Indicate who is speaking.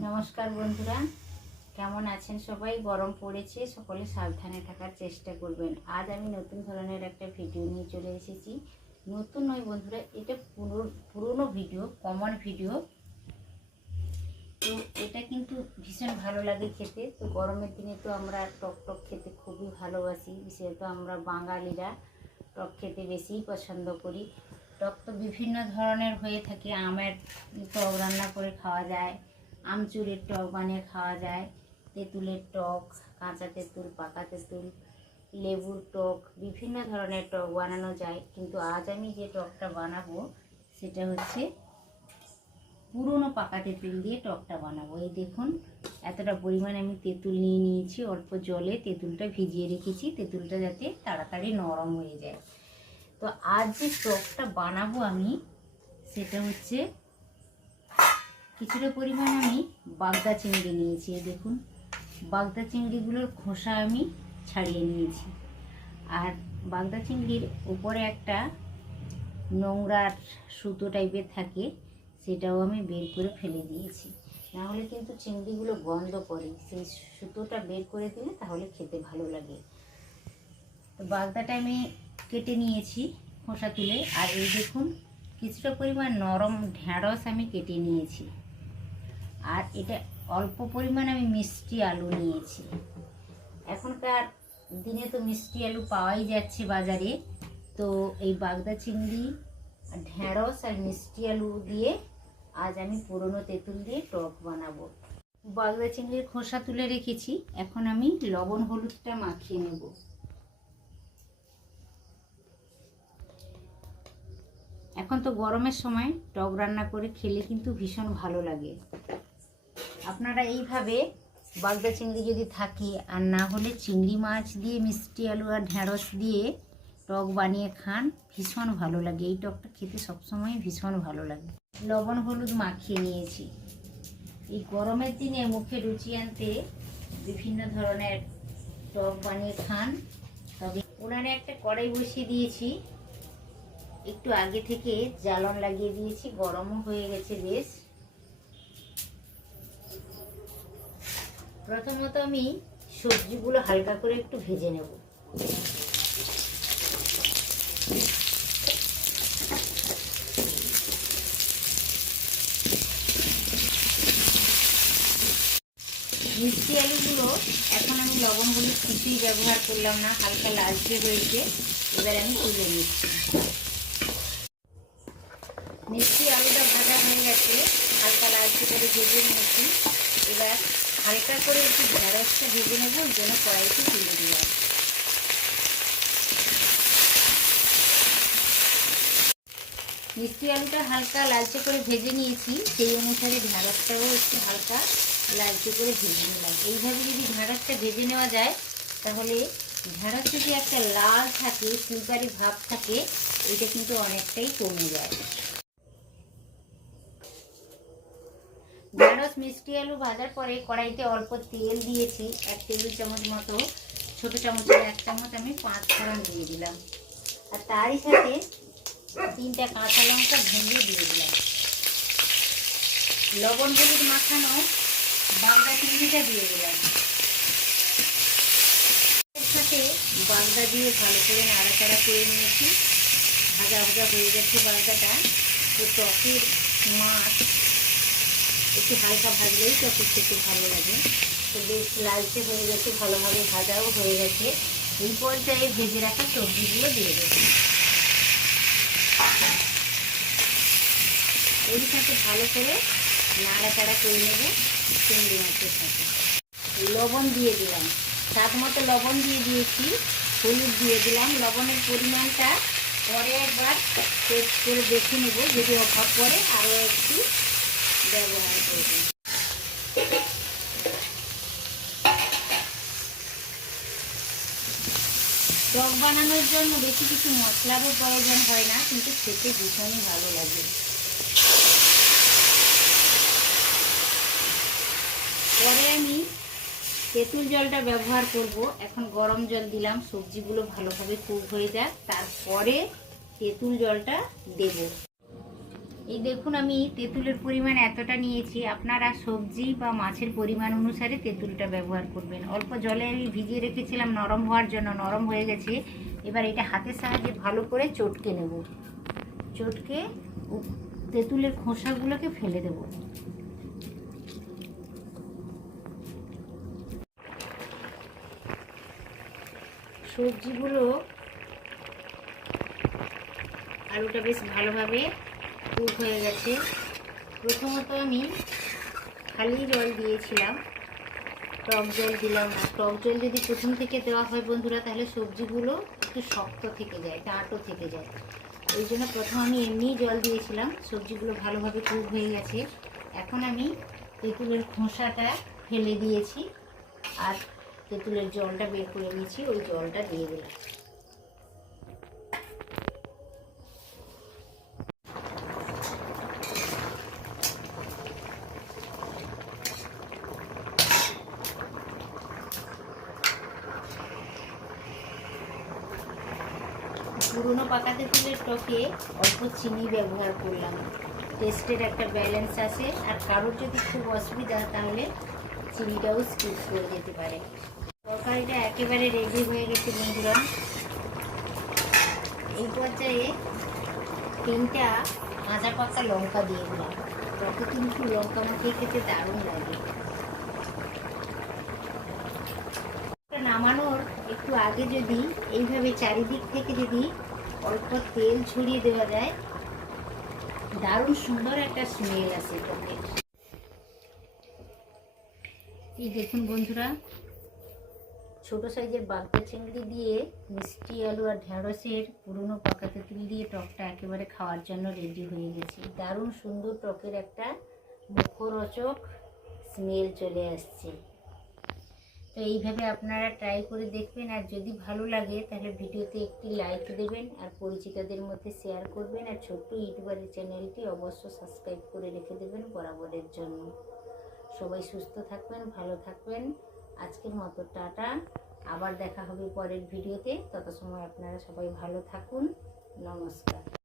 Speaker 1: নমস্কার বন্ধুরা, কেমন আছেন সবাই? গরম পড়েছে, সকলে সাবধানে থাকার চেষ্টা করবেন। আজ আমি নতুন ধরনের একটা ভিডিও নিয়ে চলে এসেছি। নতুন নয় বন্ধুরা, এটা পুরো- পুরনো ভিডিও কমন ভিডিও তো এটা কিন্তু ভীষণ ভালো লাগে খেতে। তো গরমের দিনে তো আমরা টক টক খেতে খুবই ভালোবাসি। বিশেষত আমরা বাঙালিরা টক খেতে বেশিই পছন্দ করি। টক তো বিভিন্ন ধরনের হয়ে থাকে। আমের টক রান্না করে খাওয়া যায়। আমচুরের টক বানিয়ে খাওয়া যায়, তেঁতুলের টক, কাঁচা তেঁতুল, পাকা তেঁতুল, লেবুর টক, বিভিন্ন ধরনের টক বানানো যায়। কিন্তু আজ আমি যে টকটা বানাবো, সেটা হচ্ছে পুরনো পাকা তেঁতুল দিয়ে টকটা বানাবো। এই দেখুন, এতটা পরিমাণ আমি তেঁতুল নিয়ে নিয়েছি, অল্প জলে তেঁতুলটা ভিজিয়ে রেখেছি, তেঁতুলটা যাতে তাড়াতাড়ি নরম হয়ে যায়। তো আজ যে টকটা বানাবো আমি, সেটা হচ্ছে কিছুটা পরিমাণ আমি বাগদা চিংড়ি নিয়েছি দেখুন। বাগদা চিংড়িগুলোর খোসা আমি ছাড়িয়ে নিয়েছি। আর বাগদা চিংড়ির উপরে একটা নোংরা সুতো টাইপের থাকে, সেটাও আমি বের করে ফেলে দিয়েছি। নাহলে কিন্তু চিংড়িগুলো গন্ধ করে, সেই সুতোটা বের করে দিলে তাহলে খেতে ভালো লাগে। তো বাগদাটা আমি কেটে নিয়েছি খোসা তুলে, আর এই দেখুন, কিছুটা পরিমাণ নরম ঢ্যাঁড়স আমি কেটে নিয়েছি। আর এটা অল্প পরিমাণ আমি মিষ্টি আলু নিয়েছি। এখনকার দিনে তো মিষ্টি আলু পাওয়াই যাচ্ছে বাজারে। তো এই বাগদা চিংড়ি ঢ্যাঁড়স আর মিষ্টি আলু দিয়ে আজ আমি পুরনো তেঁতুল দিয়ে টক বানাবো। বাগদা চিংড়ির খোসা তুলে রেখেছি। এখন আমি লবণ হলুদটা মাখিয়ে নেব। এখন তো গরমের সময় টক রান্না করে খেলে কিন্তু ভীষণ ভালো লাগে। আপনারা এইভাবে বাগদা চিংড়ি যদি থাকে, আর না হলে চিংড়ি মাছ দিয়ে, মিষ্টি আলু আর ঢ্যাঁড়স দিয়ে টক বানিয়ে খান, ভীষণ ভালো লাগে। এই টকটা খেতে সবসময় ভীষণ ভালো লাগে। লবণ হলুদ মাখিয়ে নিয়েছি। এই গরমের দিনে মুখে রুচি আনতে বিভিন্ন ধরনের টক বানিয়ে খান। তবে উনানে একটা কড়াই বসিয়ে দিয়েছি। একটু আগে থেকে জ্বালন লাগিয়ে দিয়েছি, গরমও হয়ে গেছে বেশ। প্রথমত আমি সবজিগুলো হালকা করে একটু ভেজে নেব। মিষ্টি আলুগুলো এখন আমি লবণ হলুদ কিছুই ব্যবহার করলাম না, হালকা লালচে হয়েছে, এবার আমি তুলে নিচ্ছি। মিষ্টি আলুটা ভাজা হয়ে গেছে, হালকা লালচে করে ভেজে নিয়েছি, এবার হালকা করে একটু ঢেঁড়সটা ভেজে নেব ওই জন্য কড়াইতে তুলে দিলাম মিষ্টি আলুটা হালকা লালচে করে ভেজে নিয়েছি, সেই অনুসারে ঢেঁড়সটাও একটু হালকা লালচে করে ভেজে নিলাম। এইভাবে যদি ঢেঁড়সটা ভেজে নেওয়া যায়, তাহলে ঢেঁড়সে যে একটা লাল থাকে সুলকারি ভাব থাকে, এটা কিন্তু অনেকটাই কমে যায়। ঢেঁড়স মিষ্টি, আলু ভাজার পরে কড়াইতে অল্প তেল দিয়েছি, এক টেবিল চামচ মতো। ছোট চামচের এক চামচ আমি পাঁচ ফোড়ন দিয়ে দিলাম। আর তারই সাথে তিনটা কাঁচা লঙ্কা ভেঙে দিয়ে দিলাম। লবণ, হলুদ মাখানো বাগদা চিংড়িটা দিয়ে দিলাম। এর সাথে বাগদা দিয়ে ভালো করে নাড়াচাড়া করে নিয়েছি। ভাজা ভাজা হয়ে গেছে বাগদাটা। তো টকের মাছ একটু হালকা ভাজলেই টকে খেতে ভালো লাগে। তো বেশ লালচে হয়ে গেছে, ভালোভাবে ভাজাও হয়ে গেছে। এই পর্যায়ে ভেজে রাখা সবজিগুলো দিয়ে দেবো। এর সাথে ভালো করে নাড়াচাড়া করে নেব চিংড়ি মাছের সাথে। লবণ দিয়ে দিলাম। স্বাদ মতো লবণ দিয়ে দিয়েছি, হলুদ দিয়ে দিলাম। লবণের পরিমাণটা পরে একবার টেস্ট করে দেখে নেব, যদি অভাব পড়ে আরও একটু ব্যবহার টক বানানোর জন্য বেশি কিছু মশলারও প্রয়োজন হয় না, কিন্তু খেতে ভীষণই ভালো লাগে। পরে আমি তেঁতুল জলটা ব্যবহার করব। এখন গরম জল দিলাম, সবজিগুলো ভালোভাবে কুক হয়ে যাক। তারপরে তেঁতুল জলটা দেব। এই দেখুন আমি তেঁতুলের পরিমাণ এতটা নিয়েছি। আপনারা সবজি বা মাছের পরিমাণ অনুসারে তেঁতুলটা ব্যবহার করবেন। অল্প জলে আমি ভিজিয়ে রেখেছিলাম, নরম হওয়ার জন্য নরম হয়ে গেছে। এবার এটা হাতের সাহায্যে ভালো করে চটকে নেব। চটকে তেঁতুলের খোসাগুলোকে ফেলে দেব। সবজিগুলো আলুটা বেশ ভালোভাবে কুক হয়ে গেছে। প্রথমত আমি খালি জল দিয়েছিলাম। টক জল দিলাম। না টক জল যদি প্রথম থেকে দেওয়া হয় বন্ধুরা, তাহলে সবজিগুলো একটু শক্ত থেকে যায় দাঁটও থেকে যায়। ওই জন্য প্রথম আমি এমনি জল দিয়েছিলাম। সবজিগুলো ভালোভাবে কুক হয়ে গেছে। এখন আমি তেঁতুলের খোসাটা ফেলে দিয়েছি। আর তেঁতুলের জলটা বের করে নিয়েছি। ওই জলটা দিয়ে দিলাম। পুরনো পাকাতে তেঁতুলের টকে অল্প চিনি ব্যবহার করলাম। টেস্টের একটা ব্যালেন্স আছে, আর কারোর যদি খুব অসুবিধা তাহলে চিনিটাও স্কিপ করে যেতে পারে। তরকারিটা একেবারে রেডি হয়ে গেছে বন্ধুরা। এই পর্যায়ে তিনটা কাঁচা পাকা লঙ্কা দিয়ে দিলাম। টকে কিন্তু লঙ্কা মাখিয়ে খেতে দারুণ লাগে। নামানোর একটু আগে যদি এইভাবে চারিদিক থেকে যদি অল্প তেল ছড়িয়ে দেওয়া যায়। দারুণ সুন্দর একটা স্মেল টকে এই দেখুন বন্ধুরা, ছোট সাইজের বাগদা চিংড়ি দিয়ে মিষ্টি আলু আর ঢেঁড়সের পুরনো পাকা তেঁতুল দিয়ে টকটা একেবারে খাওয়ার জন্য রেডি হয়ে গেছে। দারুণ সুন্দর টকের একটা মুখরোচক স্মেল চলে আসছে। তো এইভাবে আপনারা ট্রাই করে দেখবেন, আর যদি ভালো লাগে তাহলে ভিডিওতে একটি লাইক দেবেন, আর পরিচিতদের মধ্যে শেয়ার করবেন, আর ছোট্ট ইউটিউবারের চ্যানেলটি অবশ্য সাবস্ক্রাইব করে রেখে দেবেন বরাবরের জন্য। সবাই সুস্থ থাকবেন, ভালো থাকবেন। আজকের মতো টাটা। আবার দেখা হবে পরের ভিডিওতে। তত সময় আপনারা সবাই ভালো থাকুন। নমস্কার।